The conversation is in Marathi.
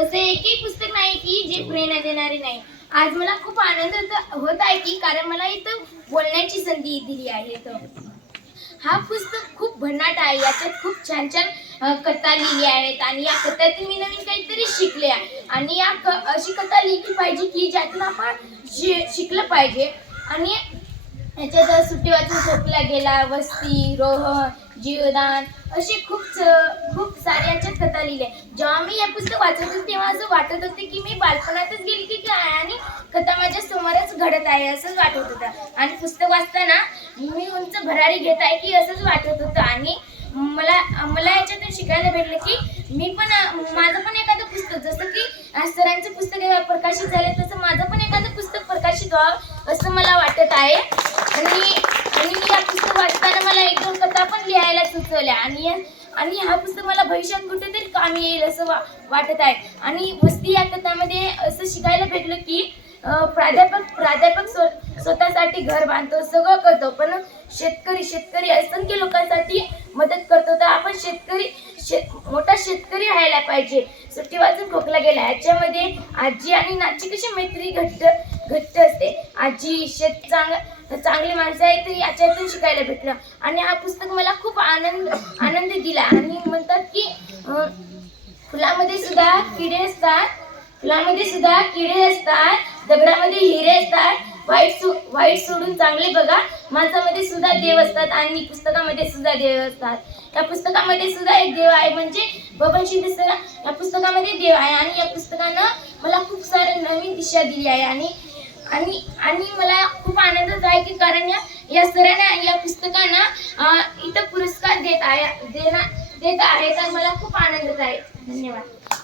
असं एकही पुस्तक नाही की जे प्रेरणा देणारे नाही. आज मला खूप आनंद होत- आहे की कारण मला इथं बोलण्याची संधी दिली आहे इथं. हा पुस्तक खूप भन्नाट आहे याच्यात खूप छान छान कथा लिहिली आहेत आणि या कथातून मी नवीन काहीतरी शिकले आहे. आणि या क अशी कथा लिहिली पाहिजे की ज्यातून आपण शि शिकलं पाहिजे. आणि याच्यात सुट्टी वाचून झोपला गेला वस्ती रोहन जीवदान. असे खूप स- खूप सारे याच्यात कथा लिहिल्या जेव्हा मी हे पुस्तक वाचत होते तेव्हा असं वाटत होते की मी बालपणातच गेली की काय? आणि कथा माझ्या समोरच घडत आहे असंच वाटत होतं. आणि पुस्तक वाचताना मी उंच भरारी घेत आहे की असंच वाटत होतं. आणि मला मला याच्यातून शिकायला भेटलं की मी पण माझं पण एखादं पुस्तक जसं की सरांचं पुस्तक प्रकाशित झालं तसं माझं पण एखादं पुस्तक प्रकाशित व्हावं असं मला वाटत आहे. आणि आणि या पुस्तक वाचताना मला एक दोन कथा पण लिहायला सुचवल्या आणि आणि हा पुस्तक मला भविष्यात कुठेतरी कामी येईल असं वा वाटत आहे. आणि वस्ती या कथामध्ये असं शिकायला भेटलं की प्राध्यापक प्राध्यापक स्व स्वतःसाठी घर बांधतो सगळं करतो पण शेतकरी शेतकरी असंख्य लोकांसाठी मदत करतो. तर आपण शेतकरी शेत मोठा शेतकरी व्हायला पाहिजे. सुट्टी वाजून खोकला गेला. याच्यामध्ये आजी आणि नाची कशी मैत्री घट्ट घट्ट असते. आजी शेत चांग चांगली माणसं आहेत तर याच्यातून शिकायला भेटलं. आणि हा पुस्तक मला खूप आनंद आनंद दिला. आणि म्हणतात की फुलामध्ये सुद्धा किडे असतात. फुलामध्ये सुद्धा किडे असतात. दगडामध्ये हिरे असतात. वाईट सो वाईट सोडून चांगले बघा. माणसामध्ये सुद्धा देव असतात आणि पुस्तकामध्ये सुद्धा देव असतात. या पुस्तकामध्ये सुद्धा एक देव आहे म्हणजे बबन शिंदे सर. या पुस्तकामध्ये देव आहे आणि या पुस्तकानं मला खूप सारे नवीन दिशा दिली आहे. आणि आणि आणि मला आनंदच आहे की कारण या या सरांना या पुस्तकांना इथं पुरस्कार देत आहे देणार देत आहे. तर मला खूप आनंदच आहे. धन्यवाद.